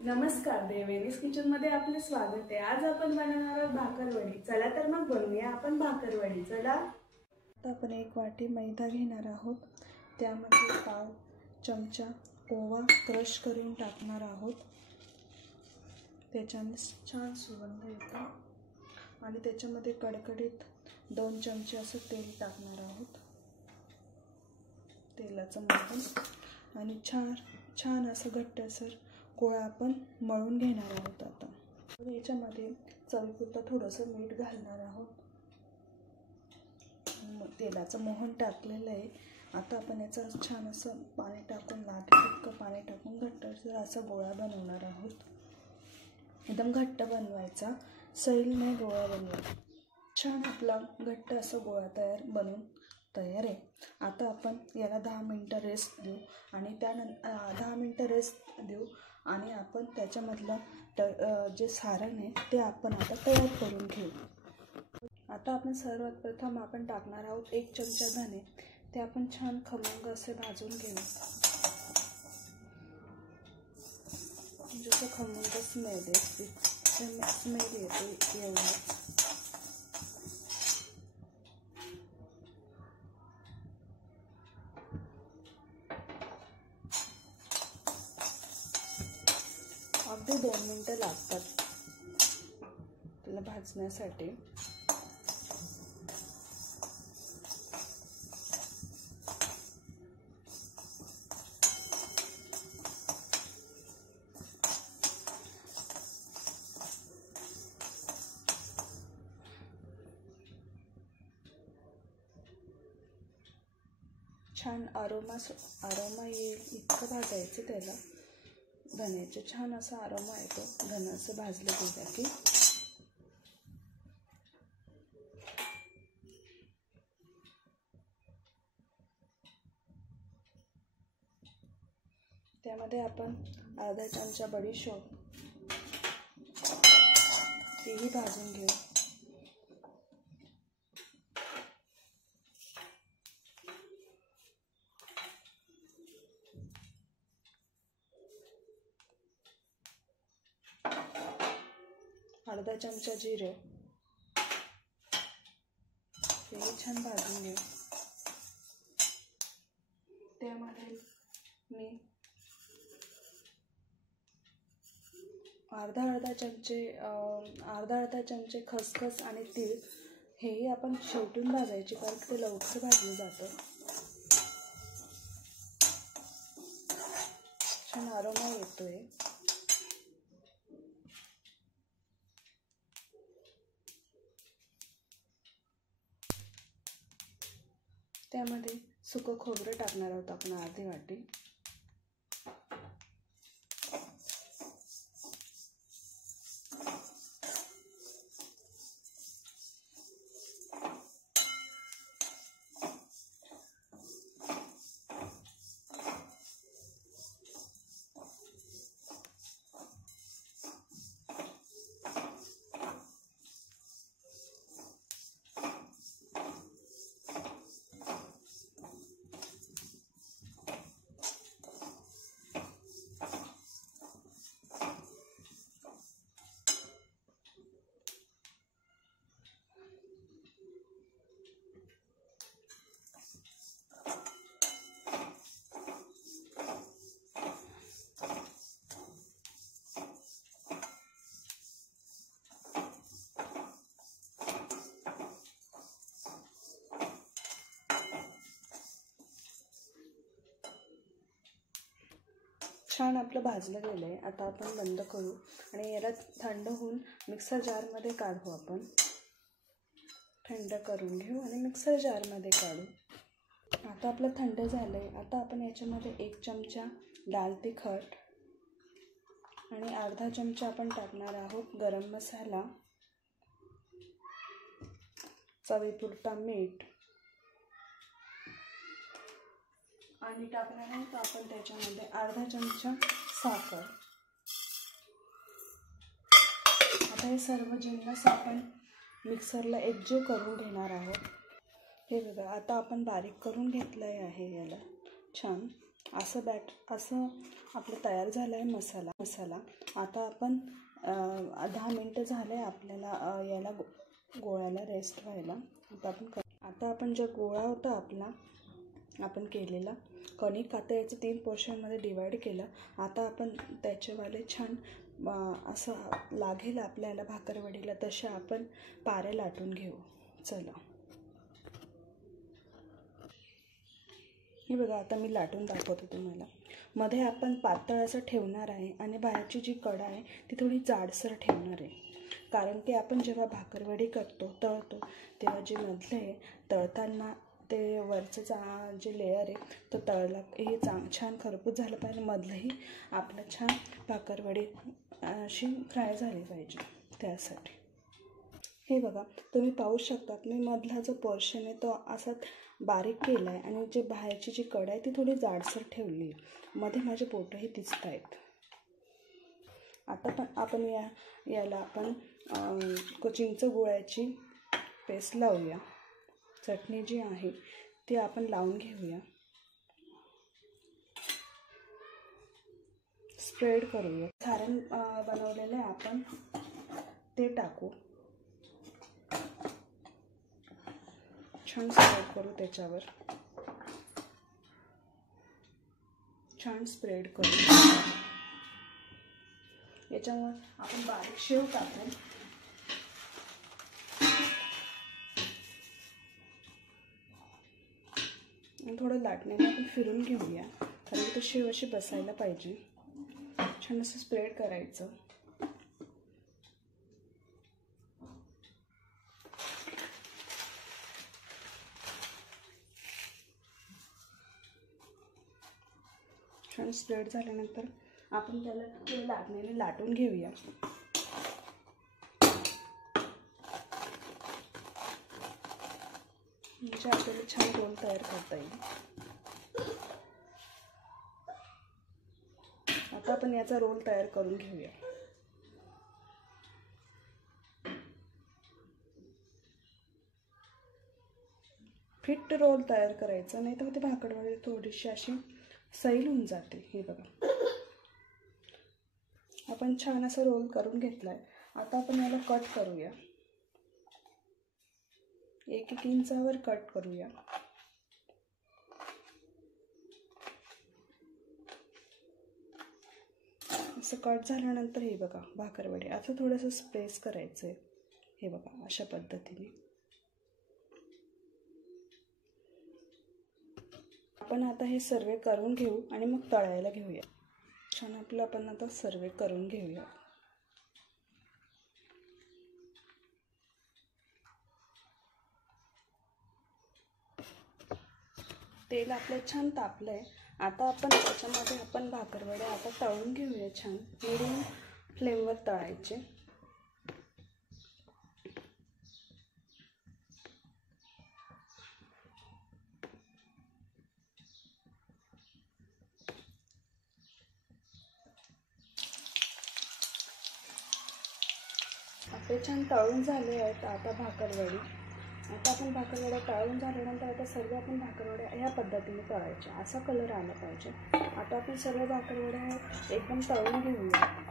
नमस्कार, देवेनीज किचन मध्ये आपले स्वागत आहे। आज आपण बनवणार आहोत भाकरवडी। चला तर मग बनवूया आपण भाकरवडी। चला। आता आपण एक वाटी मैदा घेणार आहोत, त्यामध्ये पाव चमचा ओवा क्रश करून टाकणार आहोत। त्याच्याने छान सुगंध येतो आणि त्याच्यामध्ये कडकडीत 2 चमचे असं तेल टाकणार आहोत, तेलाचं मोहन, आणि छान असं घट्टसर गोळा आपण मळून घेणार आहोत। आता याच्यामध्ये चवीपुरतं थोडंसं मीठ घालणार आहोत। तेलाचं मोहन टाकलेलं आहे। आता आपण याचं छान असं पाणी टाकून तितकं पाणी टाकून घट्टसर असा गोळा बनवणार आहोत। एकदम घट्ट बनवायचा, सैल नाही गोळा बनवायचा। छान आपला घट्ट असं गोळा तयार आहे। आता आपण याला 10 मिनिटं रेस्ट देऊ आणि त्यानंतर 10 मिनिटं रेस्ट देऊ आणि आपण त्याच्यामधलं जे सारण आहे ते आपण आता तयार करून घेऊ। आता आपण सर्वात प्रथम आपण टाकणार आहोत 1 चमचा धने, ते आपण छान खमंग असे भाजून घेऊ। जसं खमंग स्मेल येते एवढंच। अगदी 2 मिनिटं लागतात त्याला भाजण्यासाठी। छान आरोमा येईल इतकं भाजायचं त्याला। धण्याचे छान असा आरोमा येतो धन असं भाजलं गेलं की। त्यामध्ये आपण अर्धा चमचा बडीशोप तेही भाजून घेऊ। अर्धा चमचा जिरे तेही छान भाजून घेऊ। त्यामध्ये मी अर्धा चमचे खसखस आणि तीळ हेही आपण शेवटून भाजायचे, कारण ते लवकर भाजलं जातं। छान आरोमा येतोय। त्यामध्ये सुकं खोबरं टाकणार आहोत आपण अर्धी वाटी। छान आपलं भाजलं गेलं आहे। आता आपण बंद करू आणि याला थंड होऊन मिक्सर जारमध्ये काढू। आपण थंड करून घेऊ आणि मिक्सर जारमध्ये काढू। आता आपलं थंड झालं आहे। आता आपण याच्यामध्ये 1 चमचा लाल तिखट आणि अर्धा चमचा आपण टाकणार आहोत गरम मसाला, चवीपुरता मीठ आणि टाकणार आहोत आपण त्याच्यामध्ये अर्धा चमचा साखर। आता हे सर्व जिन्नस आपण मिक्सरला एकजीव करून घेणार आहोत। हे बघा, आता आपण बारीक करून घेतलं आहे याला छान। असं आपलं तयार झालं आहे मसाला. आता आपण 10 मिनटं झाले आपल्याला याला गोळ्याला रेस्ट व्हायला. आता आपण जो गोळा होता आपला आपण केलेला कणिक, आता याचं 3 पोर्शनमध्ये डिवाईड केलं. आता आपण त्याच्यावाले छान असं लागेल आपल्याला भाकरवडीला तशा आपण पाऱ्या लाटून घेऊ. चला, हे बघा आता मी लाटून दाखवते तुम्हाला. मध्ये आपण पातळ असं ठेवणार आहे आणि बाहेरची जी कडा आहे ती थोडी जाडसर ठेवणार आहे. कारण की आपण जेव्हा भाकरवडी तळतो तेव्हा जे मधलं आहे तळताना ते वरचं जे लेअर आहे तो तळला हे छान खरपूस झालं पाहिजे. मधलंही आपलं छान भाकरवडी अशी फ्राय झाली पाहिजे. त्यासाठी हे बघा तुम्ही पाहू शकता मी मधला जो पोर्शन आहे तो असा बारीक केला आहे आणि जे बाहेरची जी कड आहे ती थोडी जाडसर ठेवली आहे. मध्ये माझे बोटंही दिसत आहेत. आता पण आपण याला आपण चिंच गुळाची पेस्ट लावूया. चटणी जी आहे ती आपण लावून घेऊया. स्प्रेड करूया. सारण बनवलेलं आहे आपण ते टाकू. छान स्प्रेड करू. त्याच्यावर छान स्प्रेड करू. याच्यामुळे आपण बारीक शेव टाकू. थोडं लाटण्याने आपण फिरून घेऊया कारण तो शेव अशी बसायला पाहिजे. छान असं स्प्रेड करायचं. छान स्प्रेड झाल्यानंतर आपण त्याला लाटण्याने लाटून घेऊया. म्हणजे आपल्याला छान रोल तयार करता येईल. आता आपण याचा रोल तयार करून घेऊया. फिट रोल तयार करायचा, नाही तर ते भाकरवडी थोडीशी अशी सैल होऊन जाते. हे बघा आपण छान असं रोल करून घेतलाय. आता आपण याला कट करूया. 1-1 इंचावर कट करूया. असं कट झाल्यानंतर हे बघा भाकरवडी असं थोडंसं प्रेस करायचं आहे. हे बघा अशा पद्धतीने आपण आता हे सर्व करून घेऊ आणि मग तळायला घेऊया. छान आपलं आपण आता सर्व करून घेऊया. तेल आपलं छान तापलंय. आता आपण त्याच्यामध्ये आपण भाकरवड्या आता तळून घेऊया. छान मीडियम फ्लेमवर तळायचे. आपले छान तळून झाले आहेत. आता भाकरवडी आपण भाकरवड्या तळून झाल्यानंतर आता सर्व आपण भाकरवड्या ह्या पद्धतीने तळायच्या. असा कलर आला पाहिजे. आता आपण सर्व भाकरवड्या एकदम तळून घेऊया.